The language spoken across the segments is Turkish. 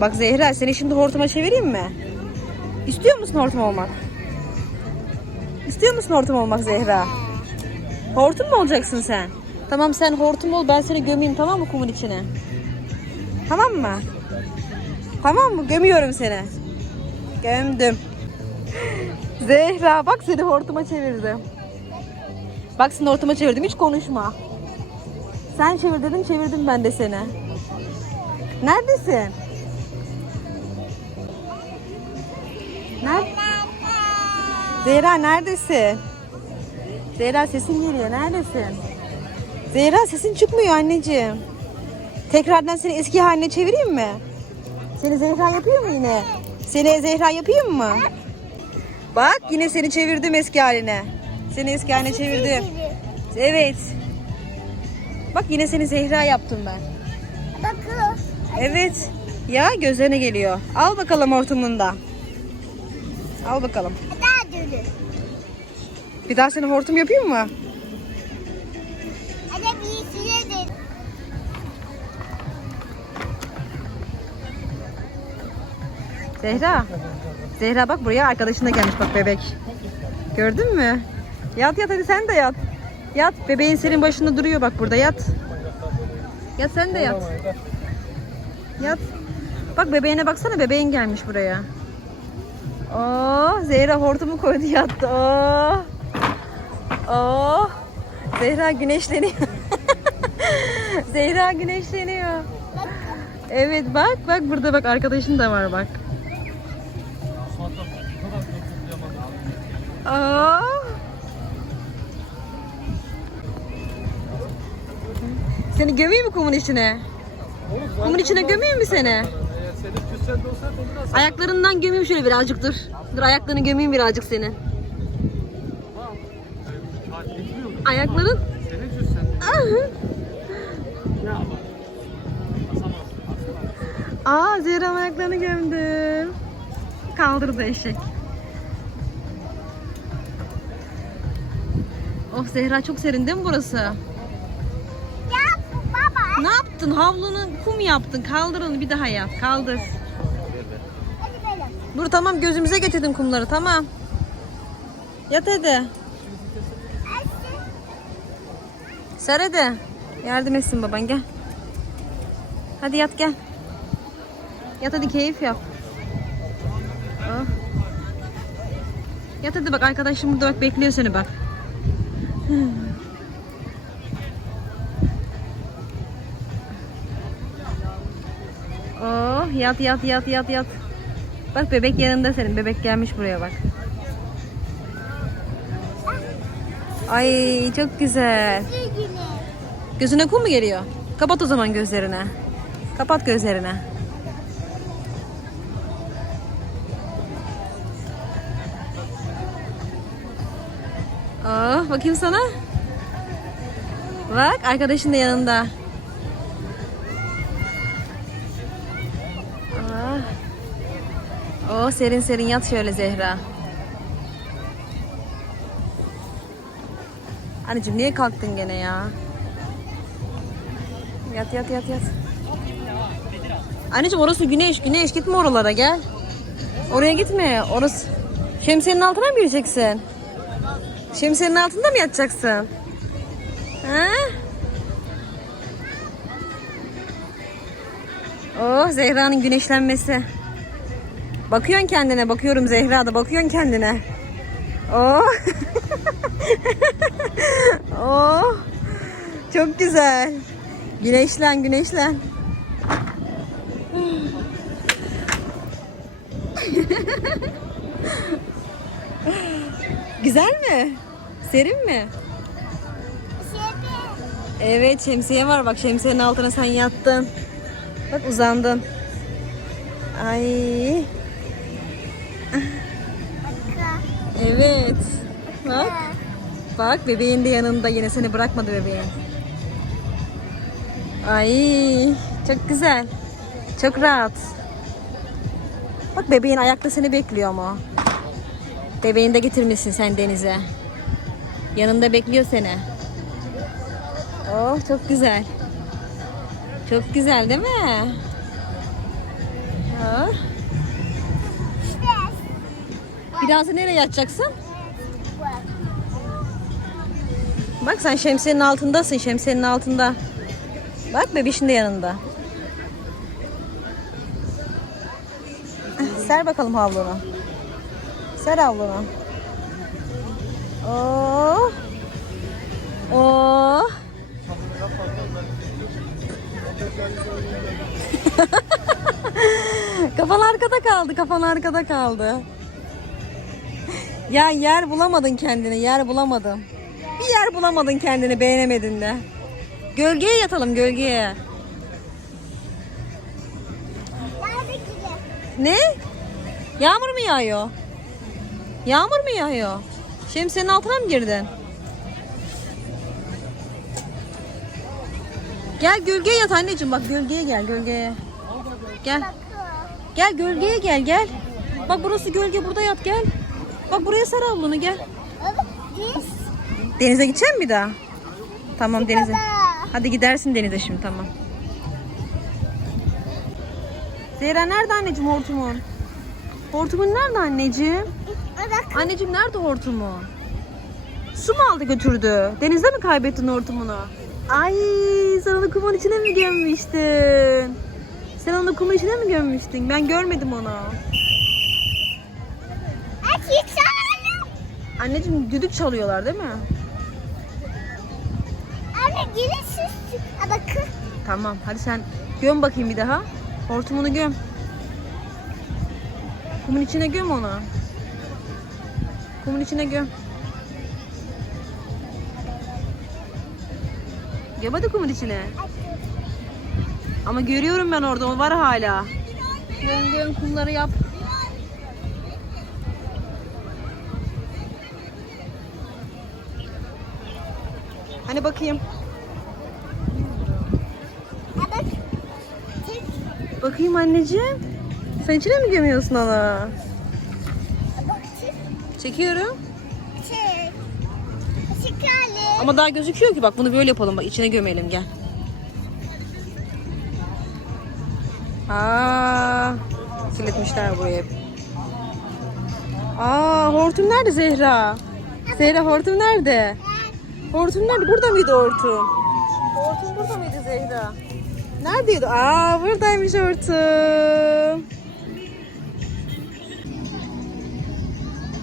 Bak Zehra seni şimdi hortuma çevireyim mi? İstiyor musun hortum olmak? İstiyor musun hortum olmak Zehra? Hortum mu olacaksın sen? Tamam sen hortum ol ben seni gömeyim tamam mı kumun içine? Tamam mı? Tamam mı? Gömüyorum seni. Gömdüm. Zehra bak seni hortuma çevirdim. Bak seni hortuma çevirdim hiç konuşma. Sen çevir dedin çevirdim ben de seni. Neredesin? Zehra neredesin? Zehra sesin geliyor. Neredesin? Zehra sesin çıkmıyor anneciğim. Tekrardan seni eski haline çevireyim mi? Seni Zehra yapıyor mu yine? Seni Zehra yapayım mı? Bak yine seni çevirdim eski haline. Seni eski haline çevirdim. Evet. Bak yine seni Zehra yaptım ben. Bakın. Evet. Ya gözlerine geliyor. Al bakalım hortumunda. Al bakalım. Dönün. Bir daha seni hortum yapayım mı? Hadi bir şeye de. Zehra. Zehra bak buraya arkadaşın da gelmiş bak bebek. Gördün mü? Yat yat hadi sen de yat. Yat. Bebeğin senin başında duruyor bak burada yat. Yat sen de yat. Yat. Bak bebeğine baksana bebeğin gelmiş buraya. Oo, Zehra hortumu koydu yattı. Oo. Oo. Zehra güneşleniyor. Zehra güneşleniyor. Evet bak bak burada bak arkadaşın da var bak. Aa. Seni gömeyim mi kumun içine? Kumun içine gömeyim mi seni? Ayaklarından gömeyim şöyle birazcık dur. Dur ayaklarını gömeyim birazcık seni. Ayakların? Aa Zehra ayaklarını gömdüm. Kaldırdı eşek. Of Zehra çok serin değil mi burası? Ne yaptın? Havlunu kum yaptın. Kaldır onu bir daha yap. Kaldır. Dur tamam gözümüze getirdin kumları tamam. Yat hadi. Ser hadi. Yardım etsin baban gel. Hadi yat gel. Yat hadi keyif yap. Oh. Yat hadi bak arkadaşım burada bak bekliyor seni bak. Oh yat yat yat yat yat. Bak bebek yanında senin. Bebek gelmiş buraya bak. Ay çok güzel. Gözüne kum mu geliyor? Kapat o zaman gözlerini. Kapat gözlerini. Oh, bakayım sana. Bak arkadaşın da yanında. Ah. Oh serin serin yat şöyle Zehra. Anneciğim niye kalktın gene ya? Yat yat yat yat. Anneciğim orası güneş güneş gitme oralara gel. Oraya gitme orası. Şemsiyenin altına mı gireceksin? Şemsiyenin altında mı yatacaksın? Ha? Oh Zehra'nın güneşlenmesi. Bakıyorsun kendine, bakıyorum Zehra da bakıyorsun kendine. Oh. oh. Çok güzel. Güneşlen, güneşlen. güzel mi? Serin mi? Evet şemsiye var bak şemsiyenin altına sen yattın. Bak uzandın. Ay. Evet. Bak. Bak bebeğin de yanında yine seni bırakmadı bebeğin. Ay çok güzel. Çok rahat. Bak bebeğin ayakta seni bekliyor ama. Bebeğini de getirmişsin sen denize. Yanında bekliyor seni. Oh çok güzel. Çok güzel değil mi? Biraz da nereye yatacaksın? Bak. Sen şemsiyenin altındasın. Şemsiyenin altında. Bak bebişin de yanında. Eh, Ser bakalım havlunu. Ser havlunu. Oh. Oh. kafan arkada kaldı. Kafan arkada kaldı. Ya yer bulamadın kendini. Yer bulamadın. Bir yer bulamadın kendini beğenemedin de. Gölgeye yatalım gölgeye. Ne? Yağmur mu yağıyor? Yağmur mu yağıyor? Şemsiyenin altına mı girdin? Gel gölgeye yat anneciğim bak gölgeye gel gölgeye. Gel. Gel gölgeye gel gel. Bak burası gölge burada yat gel. Bak buraya sar havlunu gel. Denize gidecek bir daha? Tamam denize. Hadi gidersin denize şimdi tamam. Zehra nerede anneciğim hortumun? Hortumun nerede anneciğim? Anneciğim nerede hortumun? Su mu aldı götürdü? Denizde mi kaybettin hortumunu? Ay sen onu kumun içine mi gömmüştün? Sen onu kumun içine mi gömmüştün? Ben görmedim onu. Anneciğim düdük çalıyorlar değil mi? Anne gelirsin. Bakın. Tamam hadi sen göm bakayım bir daha. Hortumunu göm. Kumun içine göm onu. Kumun içine göm. Göm hadi kumun içine. Ama görüyorum ben orada o var hala. Göm göm kumları yap. Hani bakayım. Bakayım anneciğim. Sen içine mi gömüyorsun çek. Çekiyorum. Çek. Şekerli. Ama daha gözüküyor ki bak bunu böyle yapalım bak içine gömelim gel. Aa, kirletmişler burayı hep. Aa, hortum nerede Zehra? Zehra hortum nerede? Hortum nerede? Burada mıydı hortum? Hortum burada mıydı Zehra? Neredeydi? Aa, buradaymış hortum.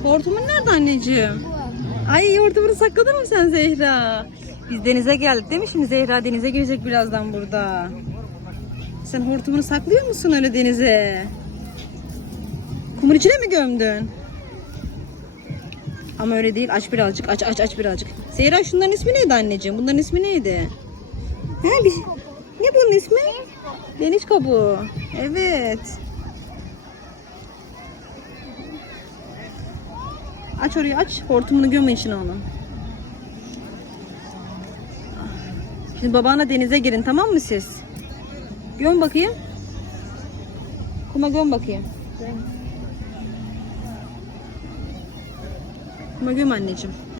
Hortumun nerede anneciğim? Ay hortumunu sakladın mı sen Zehra? Biz denize geldik değil mi şimdi Zehra denize girecek birazdan burada. Sen hortumunu saklıyor musun öyle denize? Kumun içine mi gömdün? Ama öyle değil. Aç birazcık. Aç aç aç birazcık. Zehra şunların ismi neydi anneciğim? Bunların ismi neydi? Ha, bir... Ne bunun ismi? Deniz kabuğu. Evet. Aç orayı aç. Hortumunu gömme içine onun. Şimdi babanla denize girin tamam mı siz? Göm bakayım. Kuma göm bakayım. Göm anneciğim.